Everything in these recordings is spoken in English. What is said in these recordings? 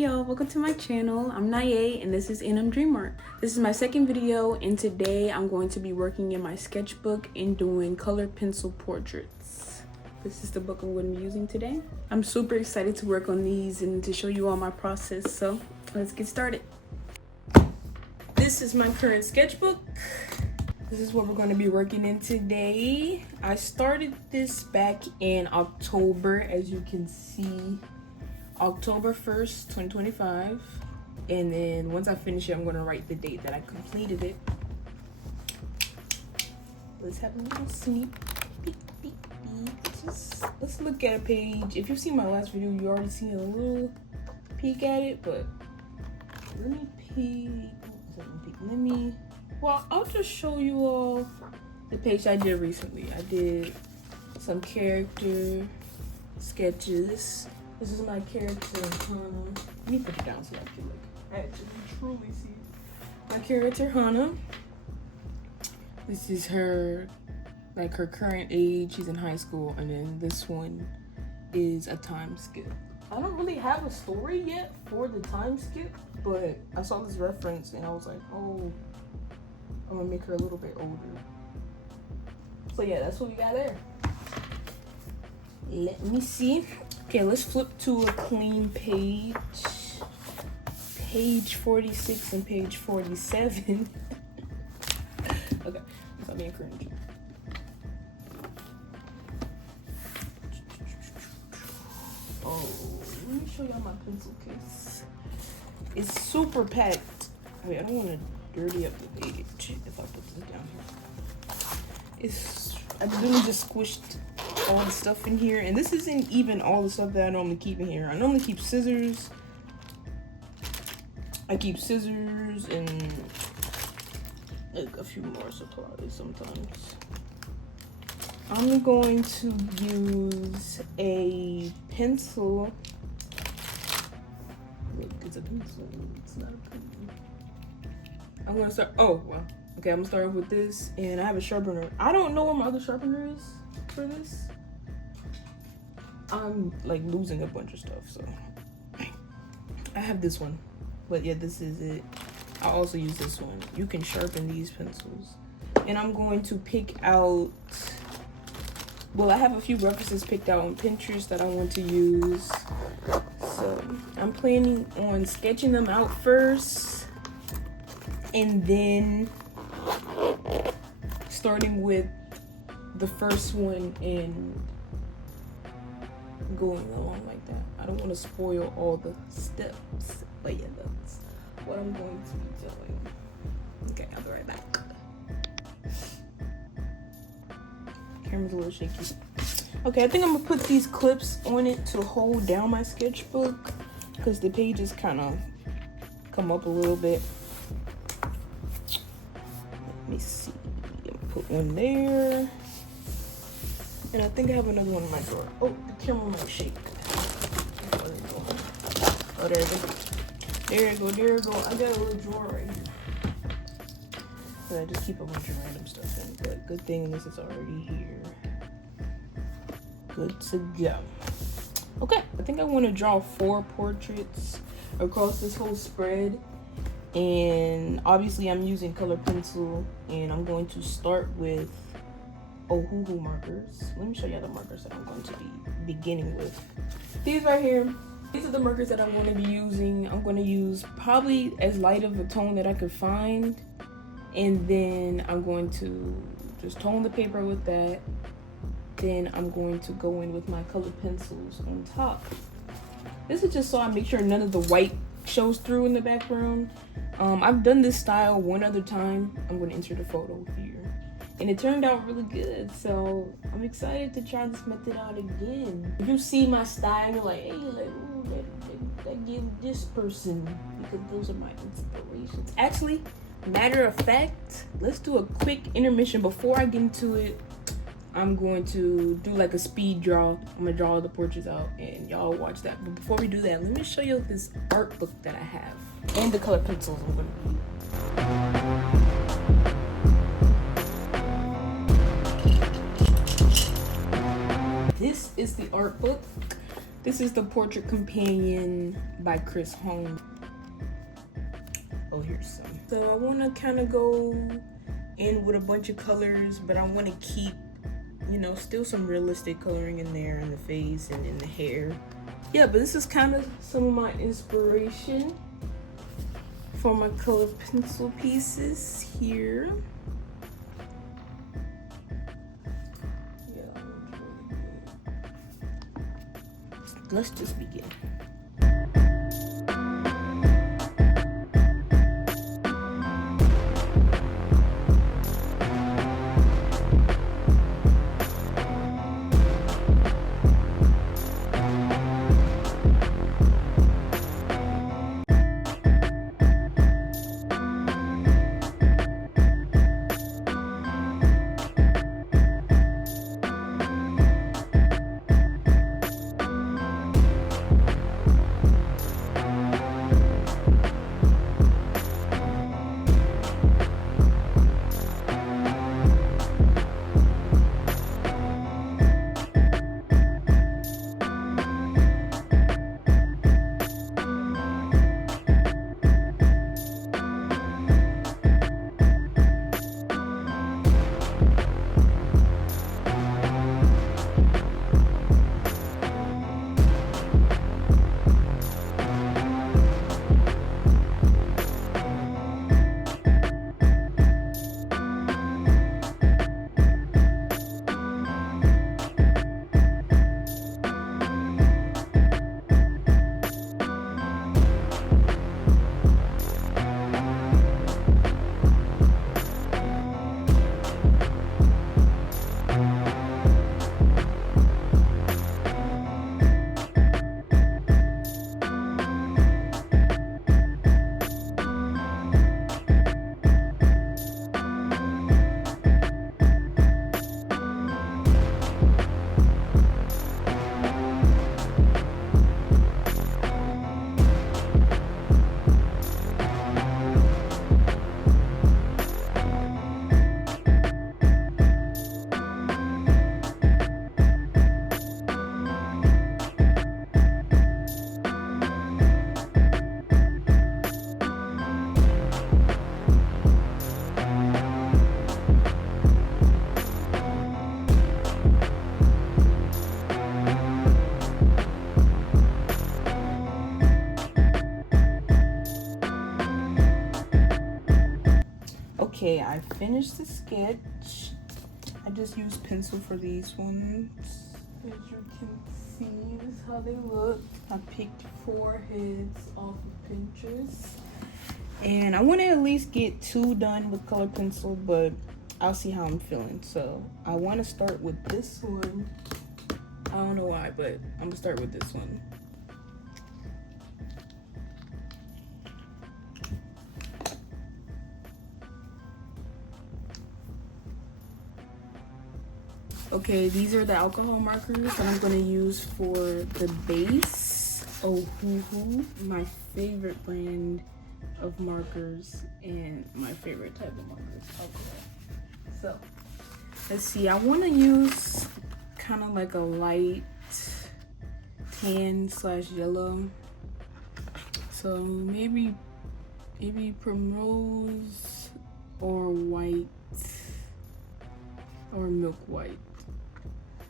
Hey y'all, welcome to my channel. I'm Naye and this is nmdreamart. This is my second video and today I'm going to be working in my sketchbook and doing colored pencil portraits. This is the book I'm going to be using today. I'm super excited to work on these and to show you all my process, so let's get started. This is my current sketchbook. This is what we're going to be working in today. I started this back in October, as you can see. October 1st, 2025. And then once I finish it, I'm gonna write the date that I completed it. Let's have a little sneak peek. Let's look at a page. If you've seen my last video, you already seen a little peek at it, but let me peek. Well, I'll just show you all the page I did recently. I did some character sketches. This is my character, Hannah. Let me put it down so I can actually truly see it. My character, Hannah. This is her, her current age. She's in high school. And then this one is a time skip. I don't really have a story yet for the time skip, but I saw this reference and I was like, oh, I'm gonna make her a little bit older. So yeah, that's what we got there. Let me see. Okay, let's flip to a clean page. Page 46 and page 47. Okay, stop being cringe. Oh, let me show y'all my pencil case. It's super packed. Wait, I don't want to dirty up the page if I put this down here. I really just squished all the stuff in here, and this isn't even all the stuff that I normally keep in here. I normally keep scissors. I keep scissors and like a few more supplies sometimes. I'm going to use a pencil. Look, it's a pencil. It's not a pencil. I'm gonna start. Oh wow. Okay, I'm gonna start with this, and I have a sharpener. I don't know where my other sharpener is for this. I'm like losing a bunch of stuff, so I have this one, but yeah, this is it. I also use this one. You can sharpen these pencils, and I'm going to pick out, well, I have a few references picked out on Pinterest that I want to use, so I'm planning on sketching them out first and then starting with the first one and going along like that. I don't want to spoil all the steps, but yeah, that's what I'm going to be doing. Okay, I'll be right back. Camera's a little shaky. Okay, I think I'm gonna put these clips on it to hold down my sketchbook because the pages kind of come up a little bit. Let me see. Put one there. And I think I have another one in my drawer. Oh, the camera might shake. Oh, there it goes. There you go. I got a little drawer right here. But I just keep a bunch of random stuff in. But good thing this is already here. Good to go. Okay, I think I want to draw 4 portraits across this whole spread. And obviously I'm using color pencil, and I'm going to start with Ohuhu markers. Let me show you the markers that I'm going to be beginning with. These right here, these are the markers that I'm going to be using. I'm going to use probably as light of a tone that I could find, and then I'm going to just tone the paper with that. Then I'm going to go in with my colored pencils on top. This is just so I make sure none of the white shows through in the background. I've done this style one other time. I'm going to insert a photo here, and it turned out really good, so I'm excited to try this method out again. If you see my style, you're like, hey, ooh, that give this person, because those are my inspirations. Actually, matter of fact, let's do a quick intermission before I get into it. I'm going to do like a speed draw. I'm gonna draw all the portraits out and y'all watch that. But before we do that, let me show you this art book that I have and the color pencils I'm gonna use. This is the art book. This is the Portrait Companion by Chris Holmes. Oh, here's some. So I want to kind of go in with a bunch of colors, but I want to keep, you know, still some realistic coloring in there in the face and in the hair. Yeah, but this is kind of some of my inspiration for my color pencil pieces here. Yeah, let's just begin. Okay, I finished the sketch. I just used pencil for these ones. As you can see, this is how they look. I picked 4 heads off of Pinterest. And I want to at least get 2 done with color pencil, but I'll see how I'm feeling. So I want to start with this one. I don't know why, but I'm going to start with this one. Okay, these are the alcohol markers that I'm going to use for the base. Oh, my favorite brand of markers and my favorite type of markers, alcohol. So, let's see. I want to use kind of like a light tan/yellow. So maybe primrose or white or milk white.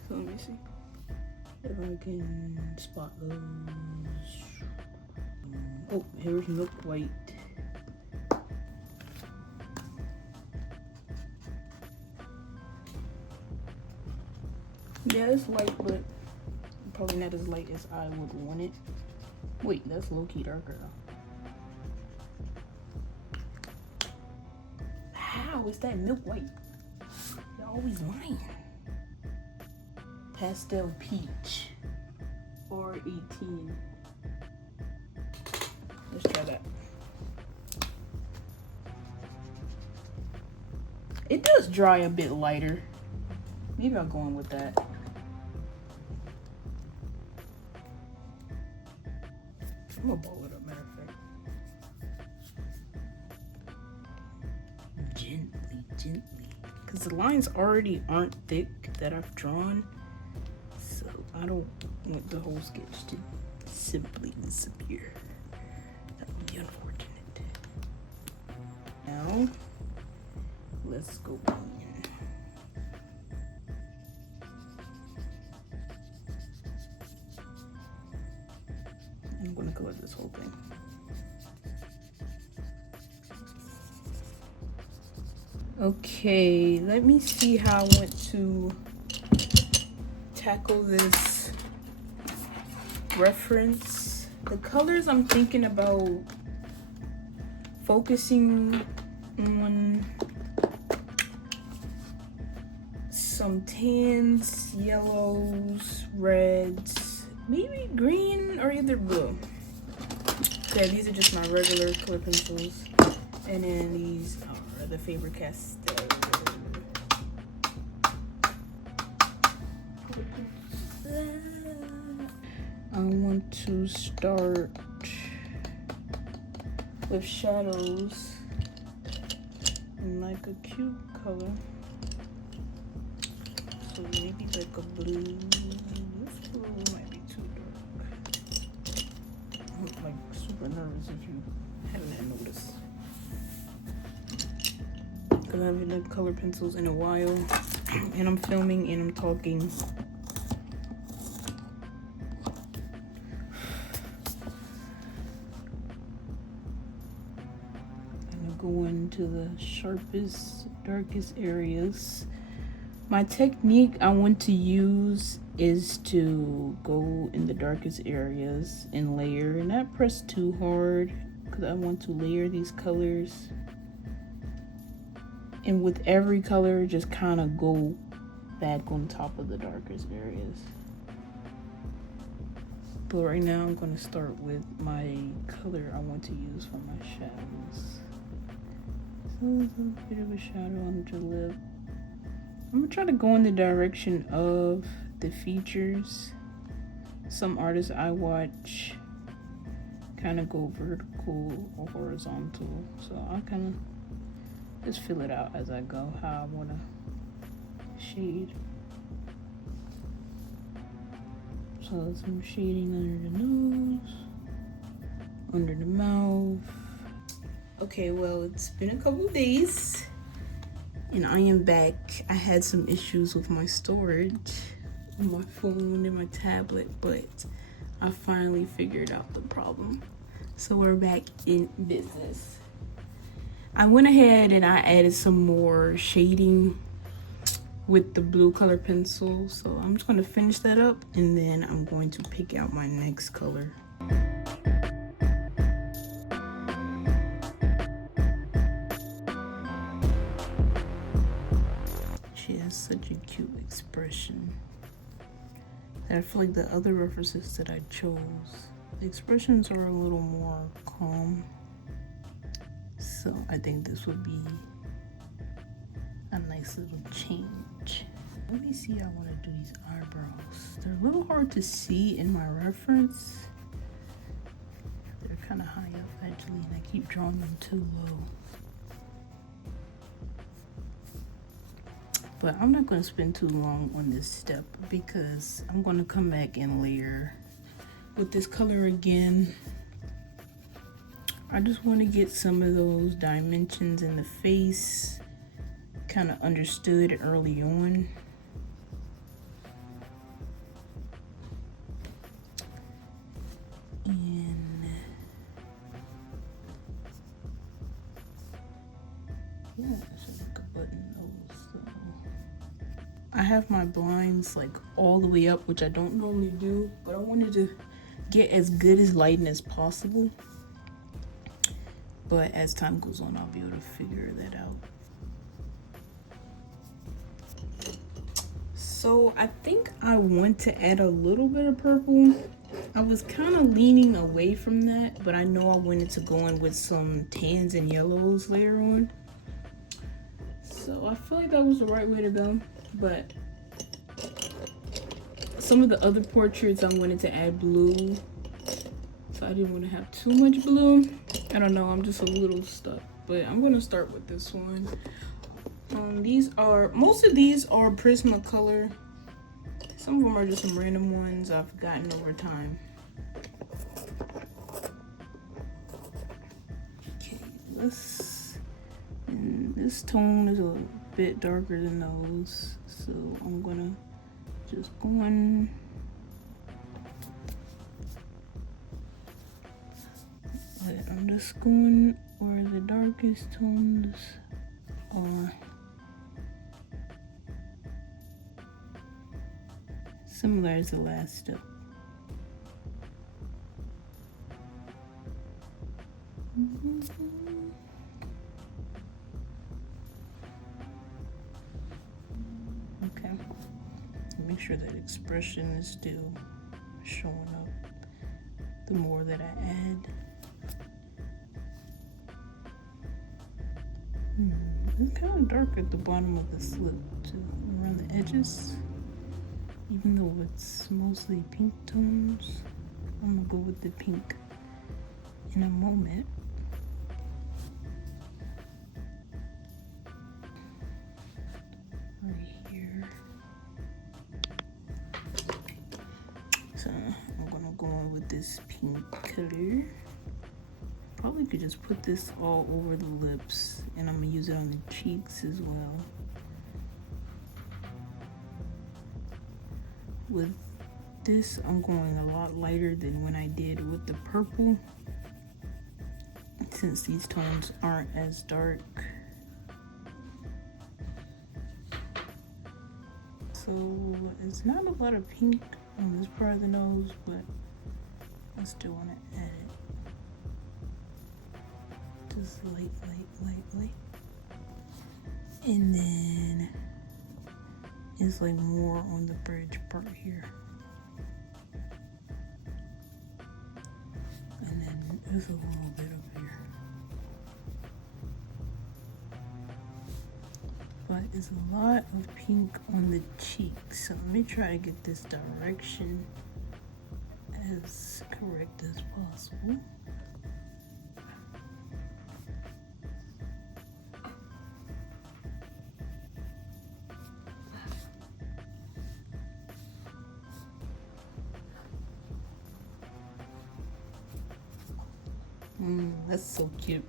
So let me see if I can spot those. Oh, here's milk white. Yeah, it's light, but probably not as light as I would want it. Wait, that's low-key darker though. How is that milk white? You're always lying. Pastel peach or 18. Let's try that. It does dry a bit lighter. Maybe I'll go in with that. I'm gonna ball it up, matter of fact. Gently. Because the lines already aren't thick that I've drawn. So I don't want the whole sketch to simply disappear. That would be unfortunate. Now, let's go in. I'm gonna color this whole thing. Okay, let me see how I want to tackle this reference. The colors I'm thinking about focusing on some tans, yellows, reds, maybe green or either blue. Okay, these are just my regular color pencils. And then these are the Faber-Castell. I want to start with shadows in like a cute color. So maybe like a blue. This blue might be too dark. I'm like super nervous if you haven't noticed. Because I haven't done color pencils in a while. And I'm filming and I'm talking. Go into the sharpest, darkest areas. My technique I want to use is to go in the darkest areas and layer, and not press too hard because I want to layer these colors. And with every color, just kind of go back on top of the darkest areas. But right now I'm going to start with my color I want to use for my shadows. So there's a bit of a shadow on the lip. I'm gonna try to go in the direction of the features. Some artists I watch kind of go vertical or horizontal. So I'll kind of just fill it out as I go, how I want to shade. So some shading under the nose, under the mouth. Okay, well, it's been a couple days and I am back. I had some issues with my storage on my phone and my tablet, but I finally figured out the problem. So we're back in business. I went ahead and I added some more shading with the blue color pencil. So I'm just going to finish that up and then I'm going to pick out my next color. She has such a cute expression. And I feel like the other references that I chose, the expressions are a little more calm. So I think this would be a nice little change. Let me see how I want to do these eyebrows. They're a little hard to see in my reference. They're kind of high up actually, and I keep drawing them too low. But I'm not going to spend too long on this step because I'm going to come back and layer with this color again. I just want to get some of those dimensions in the face kind of understood early on. And yeah, so like a button nose. So I have my blinds like all the way up, which I don't normally do, but I wanted to get as good as lighting as possible. But as time goes on, I'll be able to figure that out. So I think I want to add a little bit of purple. I was kind of leaning away from that, but I know I wanted to go in with some tans and yellows later on. So I feel like that was the right way to go. But some of the other portraits I wanted to add blue. So I didn't want to have too much blue. I don't know, I'm just a little stuck. But I'm going to start with this one. Most of these are Prismacolor. Some of them are just some random ones I've gotten over time. Okay, this tone is a bit darker than those, so I'm gonna just go in. I'm just going where the darkest tones are. Similar as the last step. Okay. Make sure that expression is still showing up the more that I add. It's kind of dark at the bottom of the slip too, around the edges. Even though it's mostly pink tones, I'm gonna go with the pink in a moment. Right here. So I'm gonna go in with this pink color. Probably could just put this all over the lips, and I'm gonna use it on the cheeks as well. With this, I'm going a lot lighter than when I did with the purple, since these tones aren't as dark. So it's not a lot of pink on this part of the nose, but I still want to add it. Just light. And then it's like more on the bridge part here. And then there's a little bit up here. But it's a lot of pink on the cheeks. So let me try to get this direction as correct as possible. That's so cute.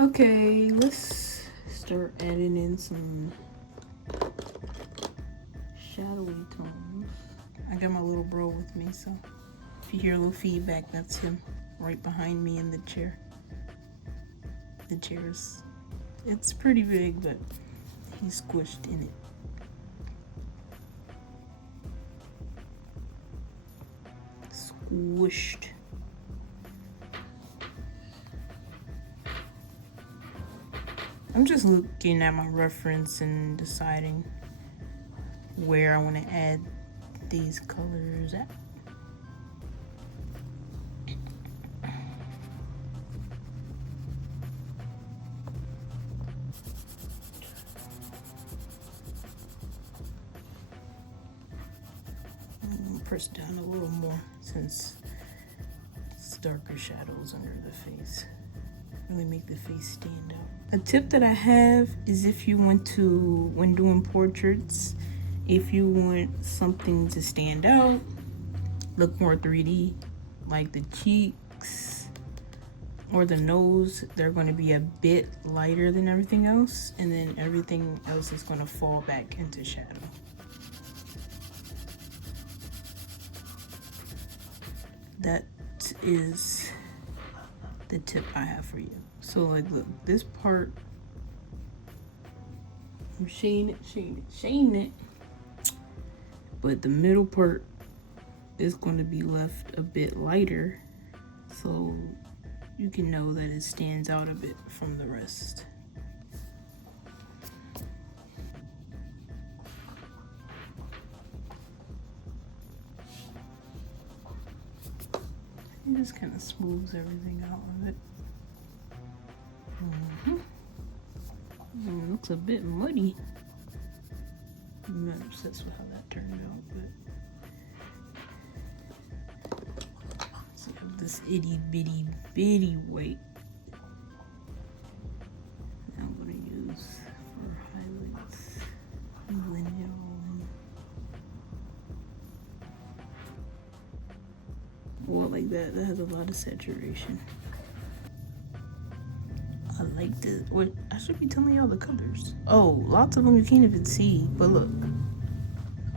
Okay, let's start adding in some shadowy tones. I got my little bro with me, so if you hear a little feedback, that's him right behind me in the chair. The chair's, it's pretty big, but he's squished in it. Squished. I'm just looking at my reference and deciding where I want to add these colors at. Press down a little more since it's darker shadows under the face. Really make the face stand out. A tip that I have is if you want to, when doing portraits, if you want something to stand out, look more 3D, like the cheeks or the nose, they're going to be a bit lighter than everything else, and then everything else is going to fall back into shadow. That is the tip I have for you. So like, look, this part, I'm shading it, but the middle part is going to be left a bit lighter, so you can know that it stands out a bit from the rest. It just kind of smooths everything out of it. It looks a bit muddy. I'm not obsessed with how that turned out, but so I have this itty bitty white. Now I'm gonna use for highlights and blend it all in. like that. That has a lot of saturation. I like this. Wait, I should be telling y'all the colors. Oh, lots of them you can't even see, but look.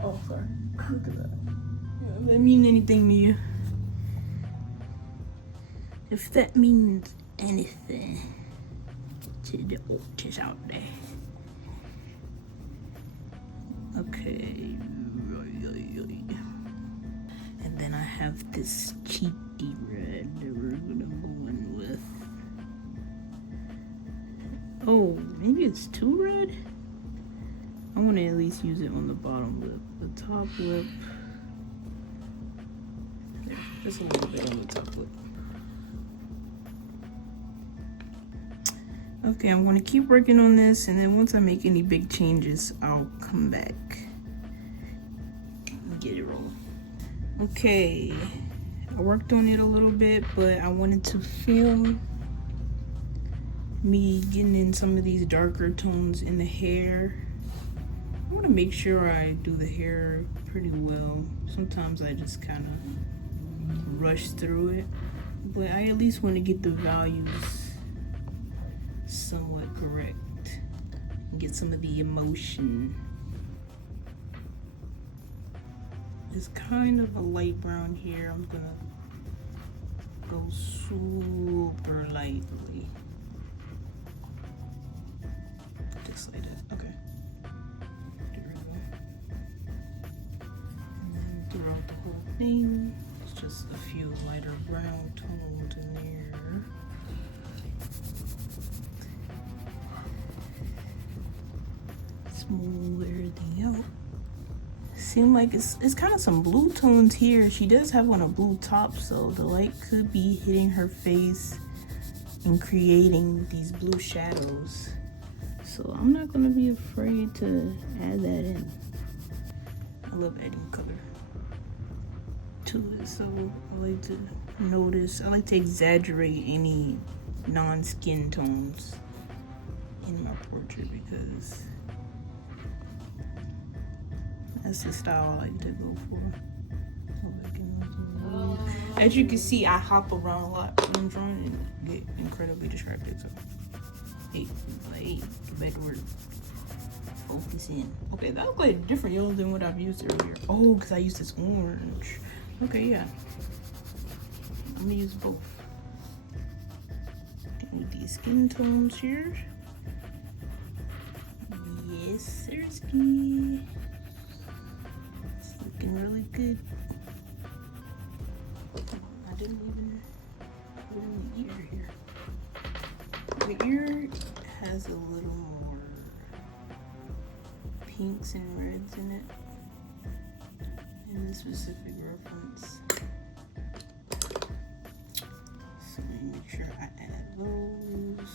Oh, sorry. Look at that. Yeah, if that mean anything to you. If that means anything to the artists out there. Okay. And then I have this cheeky red that we're gonna go in with. Oh, maybe it's too red? I want to at least use it on the bottom lip. The top lip. There, just a little bit on the top lip. Okay, I'm going to keep working on this, and then once I make any big changes, I'll come back and get it rolling. Okay, I worked on it a little bit, but I wanted to film me getting in some of these darker tones in the hair. I want to make sure I do the hair pretty well. Sometimes I just kind of rush through it, but I at least want to get the values somewhat correct and get some of the emotion. It's kind of a light brown here. I'm gonna go super lightly, just like that. Okay, there we go. And then throughout the whole thing, it's just a few lighter brown tones in there. Smoother the out. Seem like it's kind of some blue tones here. She does have on a blue top, so the light could be hitting her face and creating these blue shadows. So I'm not gonna be afraid to add that in. I love adding color to it, so I like to notice. I like to exaggerate any non-skin tones in my portrait because that's the style I like to go for. As you can see, I hop around a lot when I'm drawing and get incredibly distracted. So, hey, get back to work. Focus in. Okay, that looks like different yellow than what I've used earlier. Oh, because I used this orange. Okay, yeah. I'm gonna use both. With these skin tones here. Yes, sirski. Looking really good. I didn't even put in the ear here. The ear has a little more pinks and reds in it in this specific reference. So let me make sure I add those.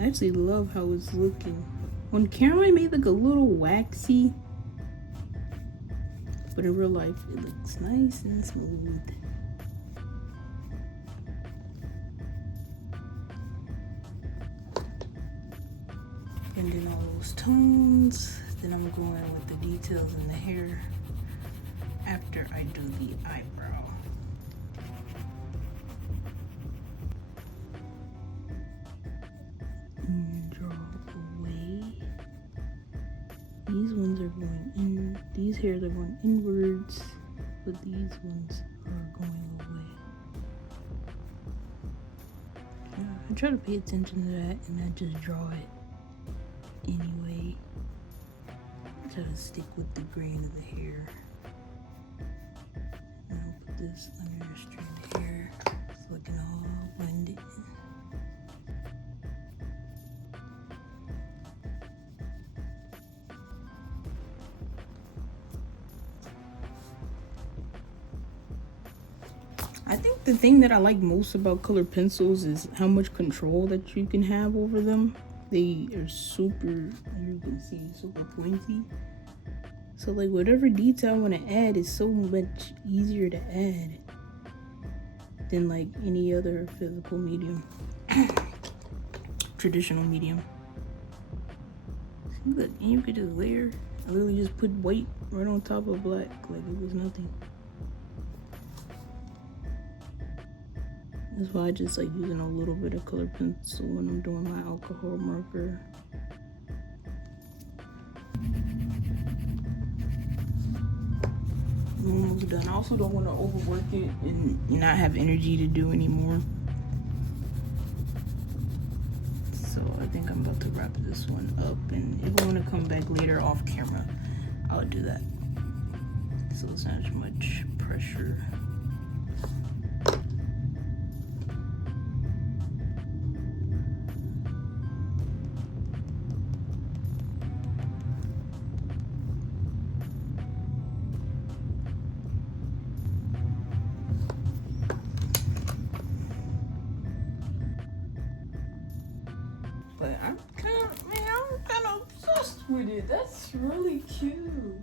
I actually love how it's looking. On camera it may look a little waxy, but in real life it looks nice and smooth. And then all those tones, then I'm going with the details in the hair after I do the eyebrow. Draw away. These ones are going in, these hairs are going inwards, but these ones are going away. I try to pay attention to that and I just draw it anyway. I try to stick with the grain of the hair. And I'll put this under your strand of hair so it can all blend it in. I think the thing that I like most about colored pencils is how much control that you can have over them. They are super, as you can see, super pointy. So like whatever detail I want to add is so much easier to add than like any other physical medium. traditional medium. See, look, and you could just layer. I literally just put white right on top of black like it was nothing. That's why I just like using a little bit of color pencil when I'm doing my alcohol marker. I'm almost done. I also don't want to overwork it and not have energy to do anymore. So I think I'm about to wrap this one up, and if I want to come back later off camera, I'll do that. So it's not as much pressure. But I'm kind of obsessed with it. That's really cute.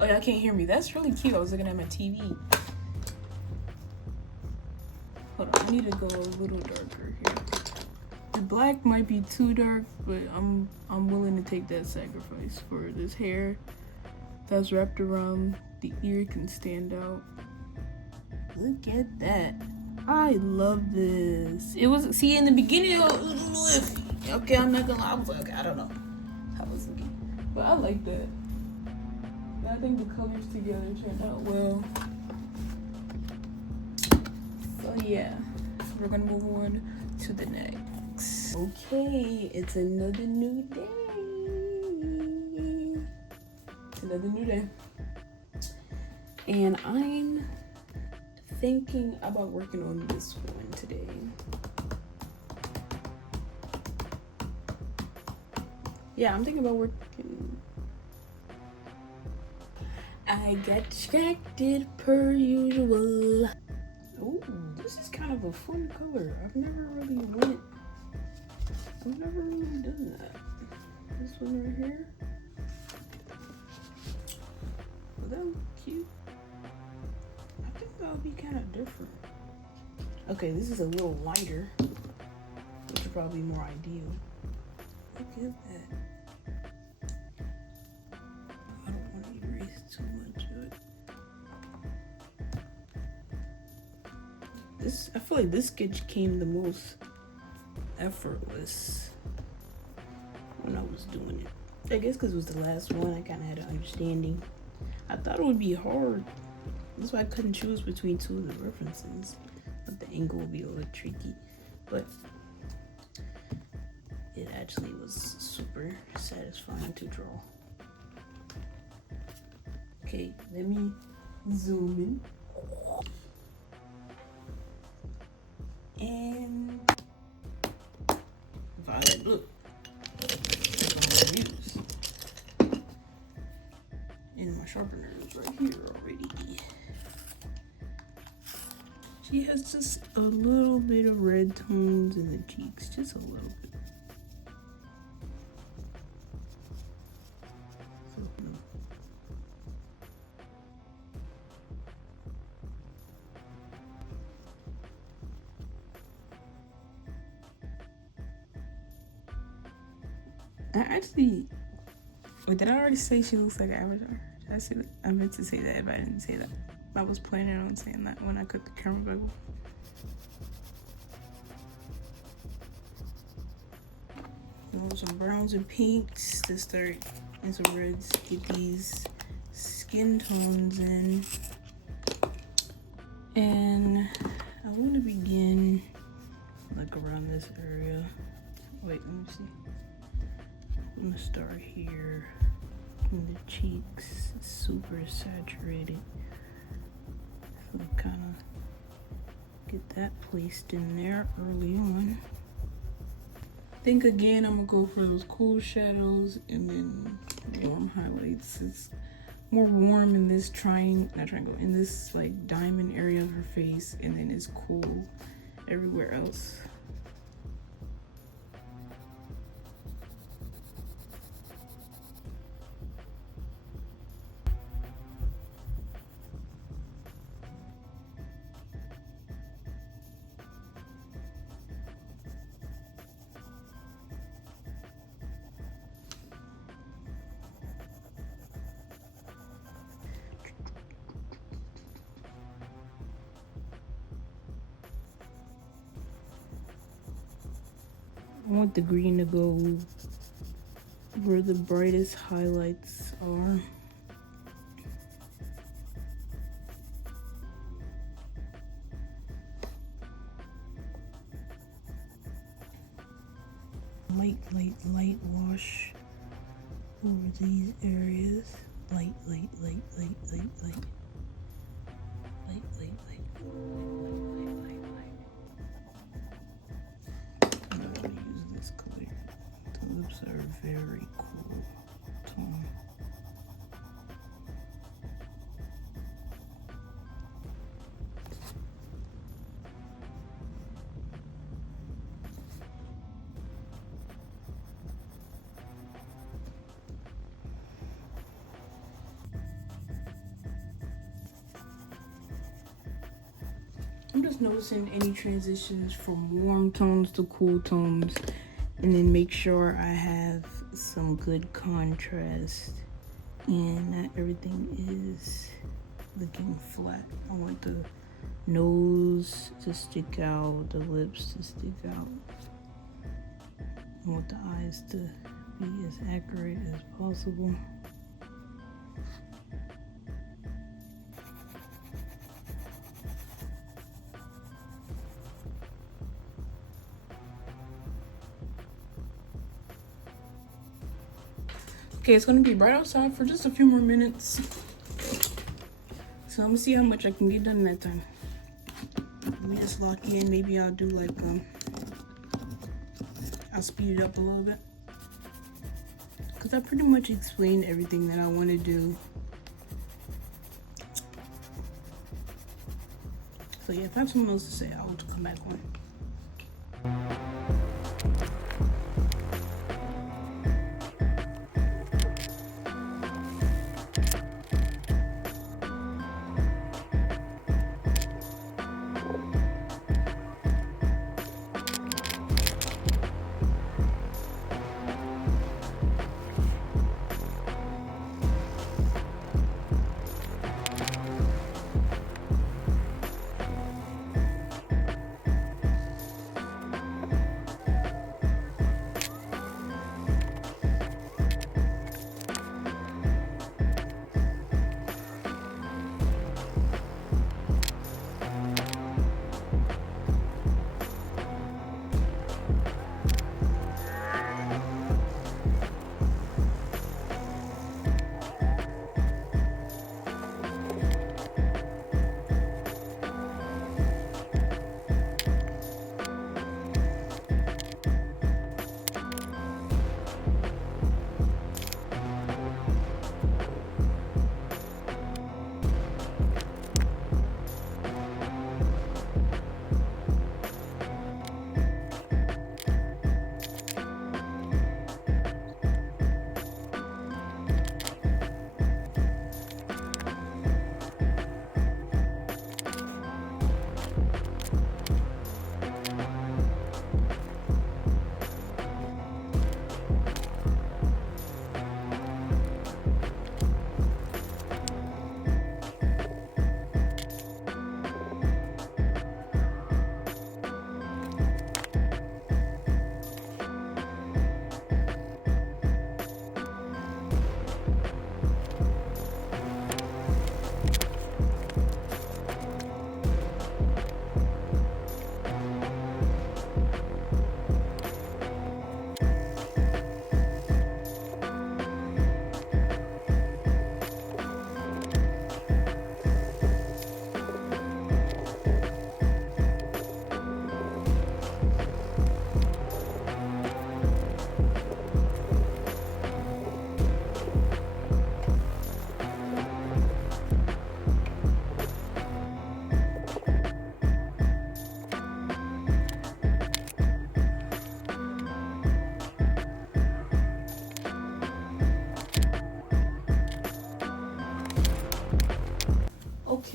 Oh, y'all can't hear me. That's really cute. I was looking at my TV. Hold on, I need to go a little darker here. The black might be too dark, but I'm willing to take that sacrifice for this hair that's wrapped around the ear can stand out. Look at that. I love this. It was, see, in the beginning, okay, I'm not gonna lie, I was like, I don't know how I was looking, but I like that. And I think the colors together turned out well. So yeah, we're gonna move on to the next. Okay, it's another new day. It's another new day. And I'm thinking about working on this one today. Yeah, I'm thinking about working. I got distracted per usual. Oh, this is kind of a fun color. I've never really done that. This one right here. Well, that was cute. I think that would be kind of different. Okay, this is a little lighter, which is probably more ideal. Look at that. I don't want to erase too much of it. I feel like this sketch came the most effortless when I was doing it. I guess because it was the last one, I kind of had an understanding. I thought it would be hard. That's why I couldn't choose between two of the references. But the angle would be a little tricky. But it actually was super satisfying to draw. Okay, let me zoom in. And violet blue. That's what I'm gonna use. And my sharpener is right here already. She has just a little bit of red tones in the cheeks, just a little bit. I actually, wait, did I already say she looks like an avatar? Did I say that? I meant to say that if I didn't say that. I was planning on saying that when I cut the camera back off. Some browns and pinks to start, and some reds to get these skin tones in. And I want to begin like around this area. Wait, let me see. I'm gonna start here in the cheeks, super saturated. So kind of get that placed in there early on. I think again I'm gonna go for those cool shadows and then warm highlights. It's more warm in this in this like diamond area of her face, and then it's cool everywhere else. I want the green to go where the brightest highlights are. Light wash over these areas. Light. I'm gonna use this color. The lips are very cool tone. I'm just noticing any transitions from warm tones to cool tones, and then make sure I have some good contrast and that everything is looking flat. I want the nose to stick out, the lips to stick out. I want the eyes to be as accurate as possible. Okay, it's gonna be bright outside for just a few more minutes. So I'm gonna see how much I can get done in that time. Let me just lock in. Maybe I'll do like, I'll speed it up a little bit. Cause I pretty much explained everything that I want to do. So yeah, if I have something else to say, I will come back on.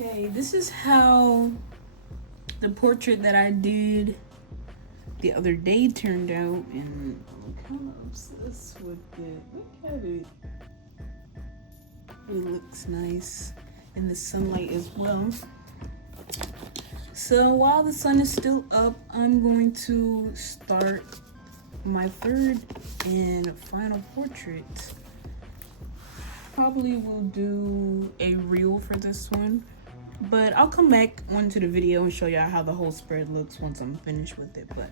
Okay, this is how the portrait that I did the other day turned out, and I'm kind of obsessed with it. Look at it. It looks nice in the sunlight as well. So while the sun is still up, I'm going to start my third and final portrait. Probably will do a reel for this one, but I'll come back onto the video and show y'all how the whole spread looks once I'm finished with it. But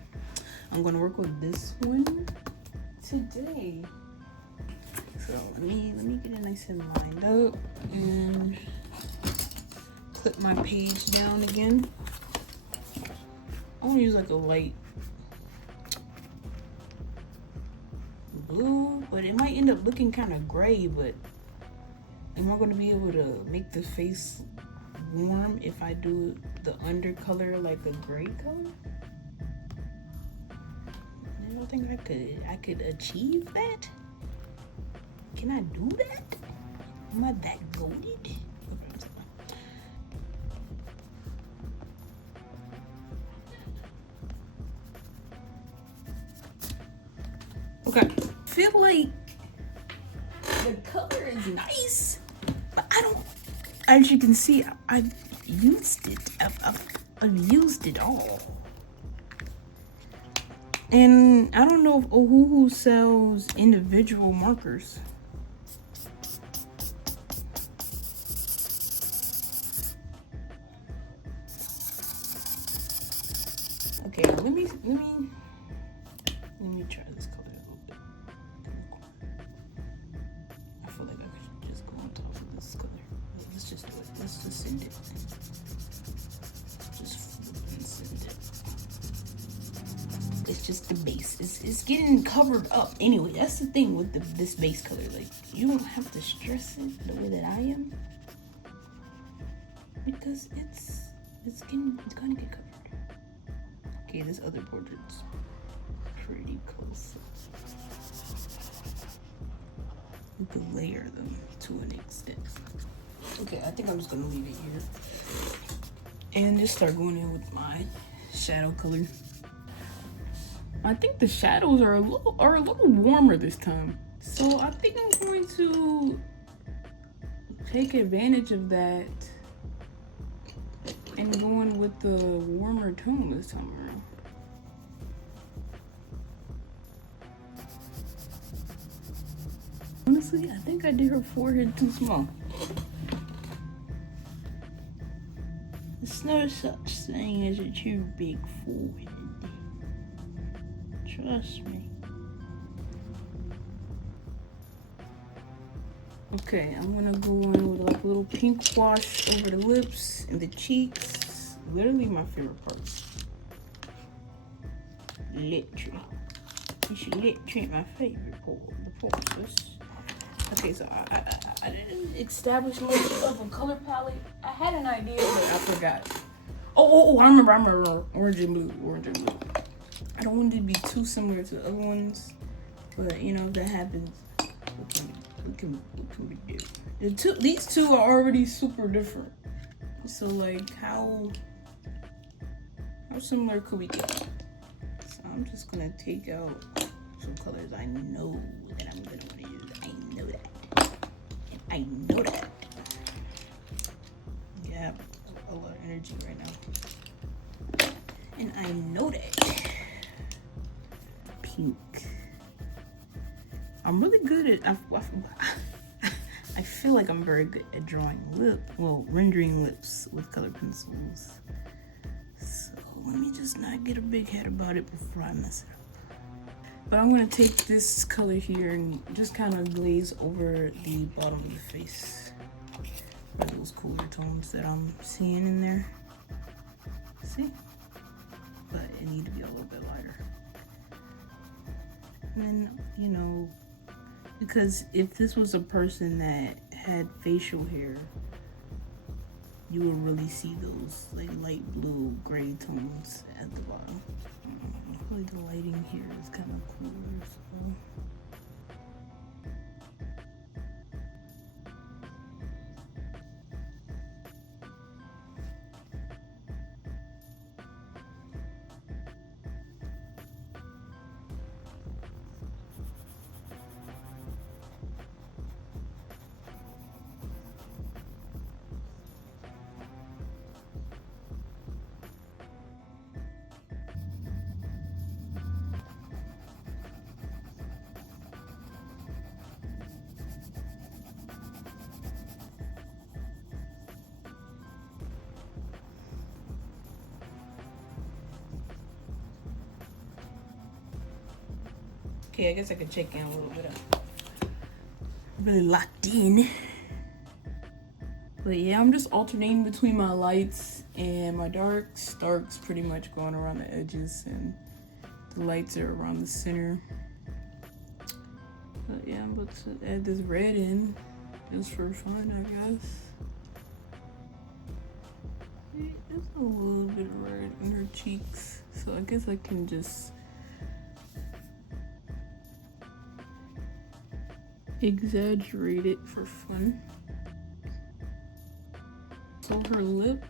I'm gonna work with this one today. So let me get it nice and lined up and clip my page down again. I'm gonna use like a light blue, but it might end up looking kind of gray. But am I gonna be able to make the face warm if I do the undercolor like a gray color? I don't think I could achieve that. Can I do that? Am I that goated? Okay, I feel like the color is nice, but I don't, as you can see, I've used it. I've used it all. And I don't know if Ohuhu sells individual markers. Okay, let me try this color a little bit. I feel like I could just go on top of this color. Let's just do it. Let's just send it. Just flip and send it. It's just the base. It's getting covered up anyway. That's the thing with this base color. Like, you don't have to stress it the way that I am, because it's gonna get covered. Okay, this other portrait's pretty close. You can layer them to an extent. Okay, I think I'm just gonna leave it here and just start going in with my shadow color. I think the shadows are a little warmer this time, so I think I'm going to take advantage of that and going with the warmer tone this time around. Honestly, I think I did her forehead too small. There's no such thing as a too big forehead. Trust me. Okay, I'm gonna go in with like a little pink wash over the lips and the cheeks. Literally my favorite part. Lip treat. You should lip treat my favorite part, the portraits. Okay, so I didn't establish much of a color palette. I had an idea, but I forgot. Oh, I remember. Orange and blue. I don't want it to be too similar to the other ones, but you know, if that happens, what can we do? These two are already super different. So like, how similar could we get? So I'm just gonna take out some colors I know that I'm gonna want to use. I know that. And I know that. Yeah, a lot of energy right now. And I know that. Pink. I'm really good at, I feel like I'm very good at drawing rendering lips with colored pencils. So let me just not get a big head about it before I mess it up. But I'm gonna take this color here and just kind of glaze over the bottom of the face. For those cooler tones that I'm seeing in there. See? But it needs to be a little bit lighter. And then, you know, because if this was a person that had facial hair, you would really see those like light blue, gray tones at the bottom. I feel like the lighting here is kind of cooler, so. Okay, I guess I could check in a little bit. Really locked in. But yeah, I'm just alternating between my lights and my darks. Darks pretty much going around the edges, and the lights are around the center. But yeah, I'm about to add this red in just for fun, I guess. There's a little bit of red in her cheeks, so I guess I can just exaggerate it for fun. So her lip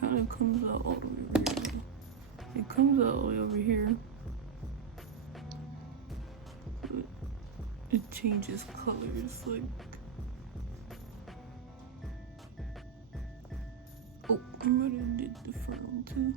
kind of comes out all the way over here. It comes out all the way over here. But it changes colors, like. Oh, I might have did the front one too.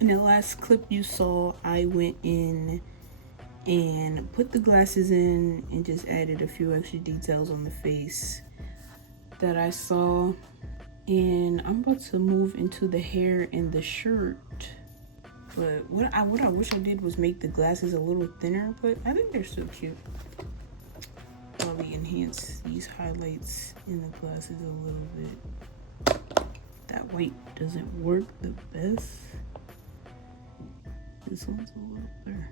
In the last clip you saw, I went in and put the glasses in and just added a few extra details on the face that I saw. And I'm about to move into the hair and the shirt. But what I wish I did was make the glasses a little thinner, but I think they're still cute. Probably enhance these highlights in the glasses a little bit. That white doesn't work the best. This one's a little better.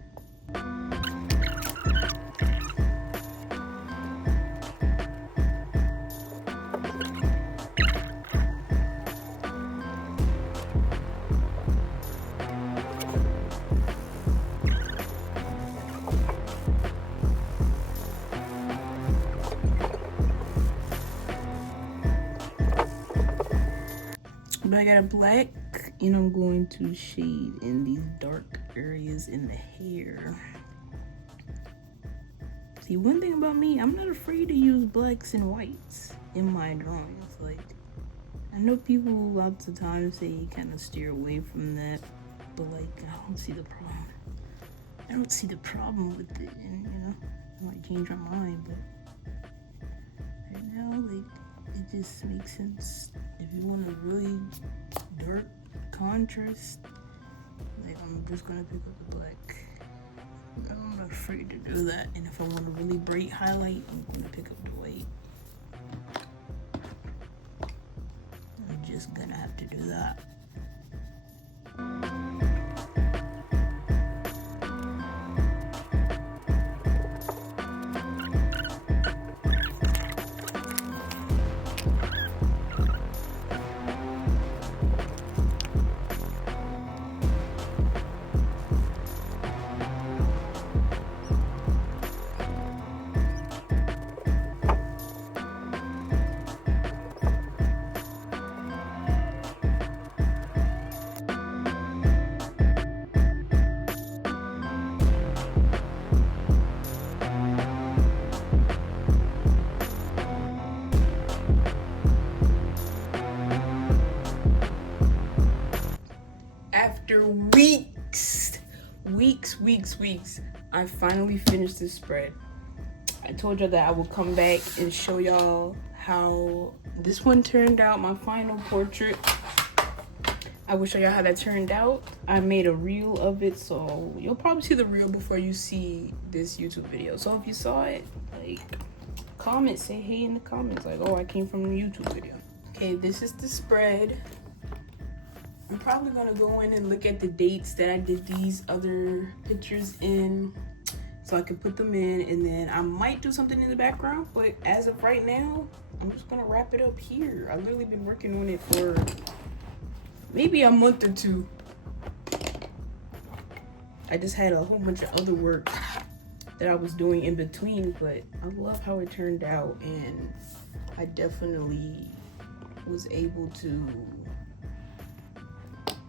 But I got a black, and I'm going to shade in these dark areas in the hair. See, one thing about me, I'm not afraid to use blacks and whites in my drawings. Like, I know people lots of times say kind of steer away from that, but like, I don't see the problem. I don't see the problem with it, and you know, I might change my mind, but right now, like, it just makes sense. If you want a really dark contrast, like, I'm just gonna pick up the black. I'm not afraid to do that. And if I want a really bright highlight, I'm gonna pick up the white. I'm just gonna have to do that. 6 weeks, I finally finished this spread. I told y'all that I would come back and show y'all how this one turned out, my final portrait. I will show y'all how that turned out. I made a reel of it, so you'll probably see the reel before you see this YouTube video. So if you saw it, like, comment, say hey in the comments, like, oh, I came from the YouTube video. Okay, this is the spread. I'm probably gonna go in and look at the dates that I did these other pictures in, so I can put them in, and then I might do something in the background, but as of right now, I'm just gonna wrap it up here. I've literally been working on it for maybe a month or two. I just had a whole bunch of other work that I was doing in between, but I love how it turned out, and I definitely was able to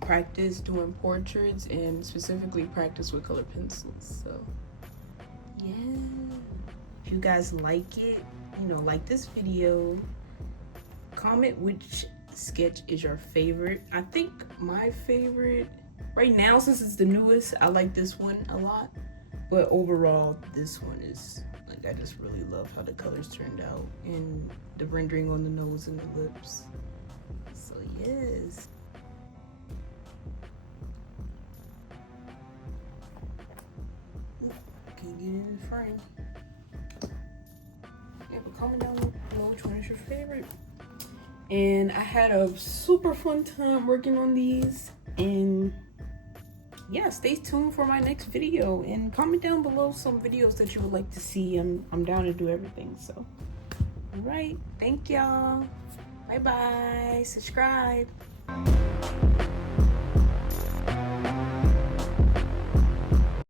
practice doing portraits and specifically practice with color pencils. So yeah, if you guys like it, you know, like this video, comment which sketch is your favorite. I think my favorite right now, since it's the newest, I like this one a lot, but overall this one is like, I just really love how the colors turned out and the rendering on the nose and the lips. So yes, can you get in the frame? Yeah, but comment down below which one is your favorite. And I had a super fun time working on these, and yeah, stay tuned for my next video, and comment down below some videos that you would like to see. I'm down to do everything. So all right, thank y'all, bye bye, subscribe.